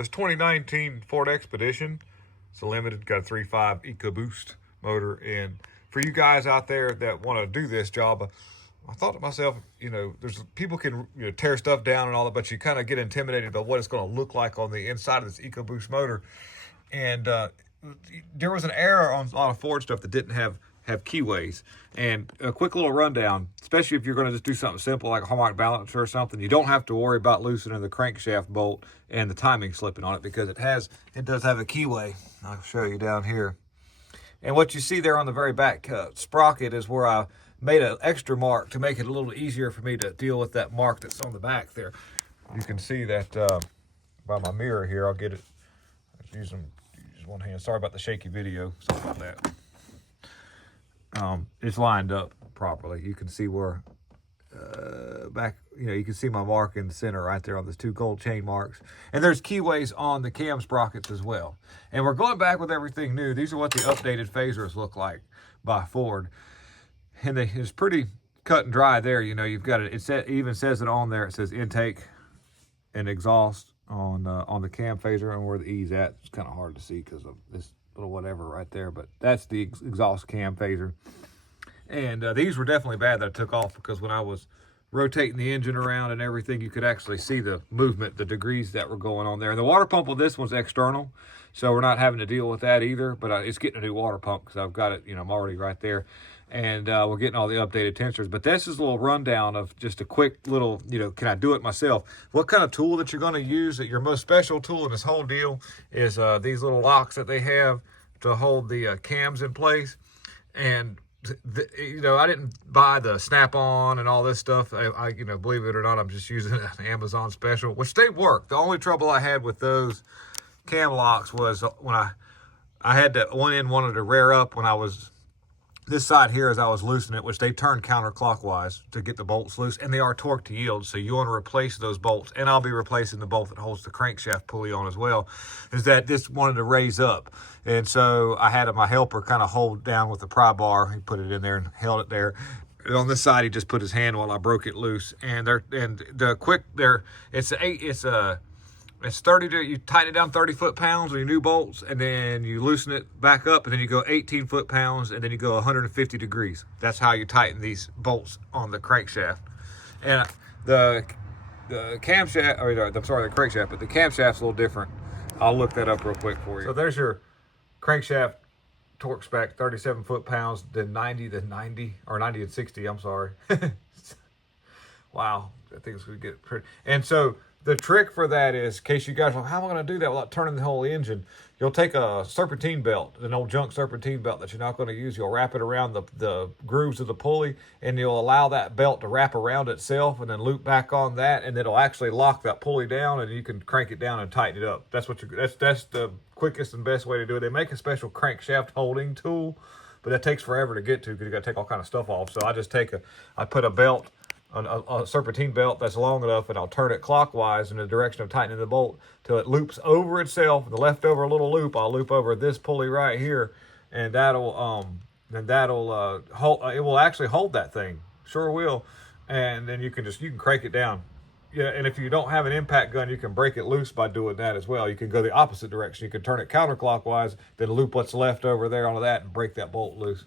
This 2019 Ford Expedition. It's a limited, got a 3.5 EcoBoost motor. And for you guys out there that want to do this job, I thought to myself, there's people can tear stuff down and all that, but you kind of get intimidated by what it's going to look like on the inside of this EcoBoost motor. And there was an error on a lot of Ford stuff that didn't have keyways. And a quick little rundown, especially if you're going to just do something simple like a harmonic balancer or something, you don't have to worry about loosening the crankshaft bolt and the timing slipping on it, because it does have a keyway. I'll show you down here. And what you see there on the very back sprocket is where I made an extra mark to make it a little easier for me to deal with that mark that's on the back there. You can see that by my mirror here. I'll get it. Use one hand. Sorry about the shaky video. Sorry about that. It's lined up properly. You can see where back, you can see my mark in the center right there on those two gold chain marks. And there's keyways on the cam sprockets as well. And we're going back with everything new. These are what the updated phasers look like by Ford. And it's pretty cut and dry there. You've got it. It even says it on there. It says intake and exhaust on the cam phaser, and where the E's at. It's kind of hard to see because of this little whatever right there, but that's the exhaust cam phaser. And these were definitely bad that I took off, because when I was rotating the engine around and everything, you could actually see the movement, the degrees that were going on there. And the water pump with this one's external, so we're not having to deal with that either, but it's getting a new water pump because I've got it, I'm already right there. And we're getting all the updated tensioners. But this is a little rundown of just a quick little, can I do it myself? What kind of tool that you're going to use? Your most special tool in this whole deal is these little locks that they have to hold the cams in place. And I didn't buy the snap-on and all this stuff. I believe it or not, I'm just using an Amazon special, which they work. The only trouble I had with those cam locks was when I had one end wanted to rear up when I was this side here as I was loosening it, which they turn counterclockwise to get the bolts loose, and they are torque to yield, so you want to replace those bolts. And I'll be replacing the bolt that holds the crankshaft pulley on as well. Is that this wanted to raise up, and so I had my helper kind of hold down with the pry bar. He put it in there and held it there. And on this side, he just put his hand while I broke it loose. And it's 30 you tighten it down 30 foot-pounds with your new bolts, and then you loosen it back up, and then you go 18 foot-pounds, and then you go 150 degrees. That's how you tighten these bolts on the crankshaft. And the camshaft, the crankshaft, but the camshaft's a little different. I'll look that up real quick for you. So there's your crankshaft torque spec, 37 foot-pounds, then 90 and 60, I'm sorry. Wow, I think it's going to get pretty. And so the trick for that is, in case you guys are like, how am I going to do that without turning the whole engine? You'll take a serpentine belt, an old junk serpentine belt that you're not going to use. You'll wrap it around the grooves of the pulley, and you'll allow that belt to wrap around itself and then loop back on that, and it'll actually lock that pulley down, and you can crank it down and tighten it up. That's the quickest and best way to do it. They make a special crankshaft holding tool, but that takes forever to get to because you got to take all kind of stuff off. So I put a belt, a serpentine belt that's long enough, and I'll turn it clockwise in the direction of tightening the bolt till it loops over itself. The leftover little loop, I'll loop over this pulley right here, and that'll hold. It will actually hold that thing, sure will. And then you can crank it down. Yeah, and if you don't have an impact gun, you can break it loose by doing that as well. You can go the opposite direction. You can turn it counterclockwise, then loop what's left over there onto that and break that bolt loose.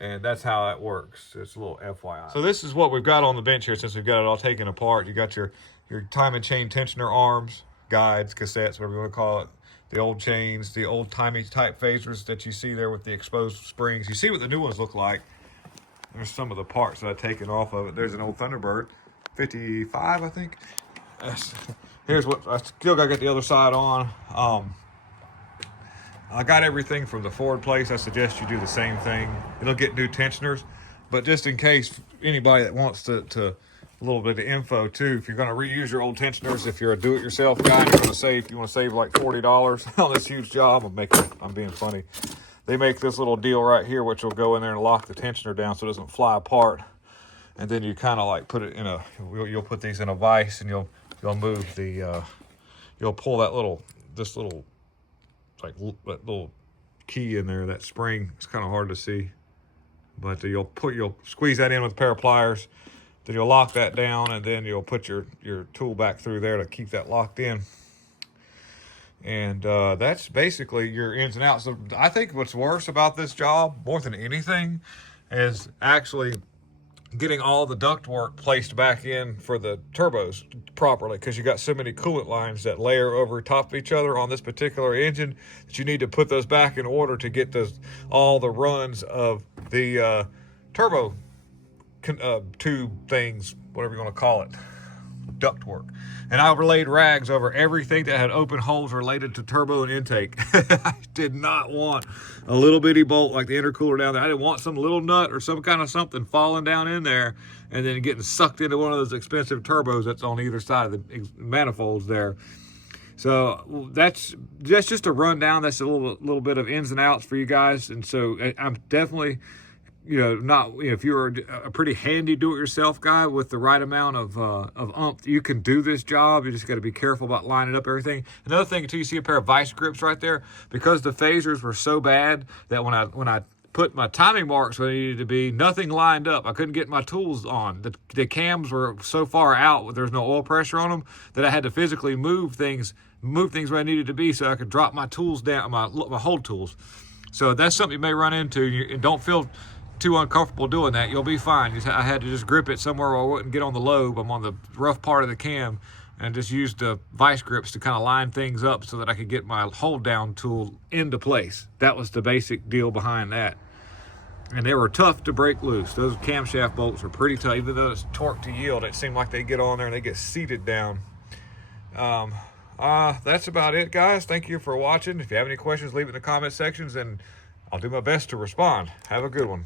And that's how that works. It's a little FYI. So this is what we've got on the bench here since we've got it all taken apart. You got your time and chain tensioner arms, guides, cassettes, whatever you want to call it. The old chains, the old timey type phasers that you see there with the exposed springs. You see what the new ones look like. There's some of the parts that I've taken off of it. There's an old Thunderbird, 55, I think. Here's what I still got to get the other side on. I got everything from the Ford place. I suggest you do the same thing. It'll get new tensioners, but just in case anybody that wants to a little bit of info too, if you're going to reuse your old tensioners, if you're a do-it-yourself guy and you want to save like $40 on this huge job, I'm being funny. They make this little deal right here, which will go in there and lock the tensioner down so it doesn't fly apart. And then you kind of like put it in you'll put these in a vise, and you'll move you'll pull that little key in there, that spring. It's kind of hard to see, but you'll squeeze that in with a pair of pliers, then you'll lock that down, and then you'll put your tool back through there to keep that locked in. And that's basically your ins and outs. So I think what's worse about this job, more than anything, is actually getting all the ductwork placed back in for the turbos properly, because you got so many coolant lines that layer over top of each other on this particular engine that you need to put those back in order to get all the runs of the turbo tube things, whatever you want to call it, ductwork. And I laid rags over everything that had open holes related to turbo and intake. I did not want a little bitty bolt like the intercooler down there. I didn't want some little nut or some kind of something falling down in there and then getting sucked into one of those expensive turbos that's on either side of the manifolds there. So that's just a rundown. That's a little bit of ins and outs for you guys. And so I'm definitely, if you're a pretty handy do-it-yourself guy with the right amount of oomph, you can do this job. You just got to be careful about lining up everything. Another thing, too, you see a pair of vice grips right there, because the phasers were so bad that when I put my timing marks where they needed to be, nothing lined up. I couldn't get my tools on. The cams were so far out, there's no oil pressure on them, that I had to physically move things where I needed to be so I could drop my tools down, my hold tools. So that's something you may run into, and don't feel too uncomfortable doing that. You'll be fine. I had to just grip it somewhere where I wouldn't get on the lobe. I'm on the rough part of the cam, and just used the vice grips to kind of line things up so that I could get my hold down tool into place. That was the basic deal behind that. And they were tough to break loose. Those camshaft bolts are pretty tough. Even though it's torque to yield, it seemed like they get on there and they get seated down. That's about it, guys. Thank you for watching. If you have any questions, leave it in the comment sections, and I'll do my best to respond. Have a good one.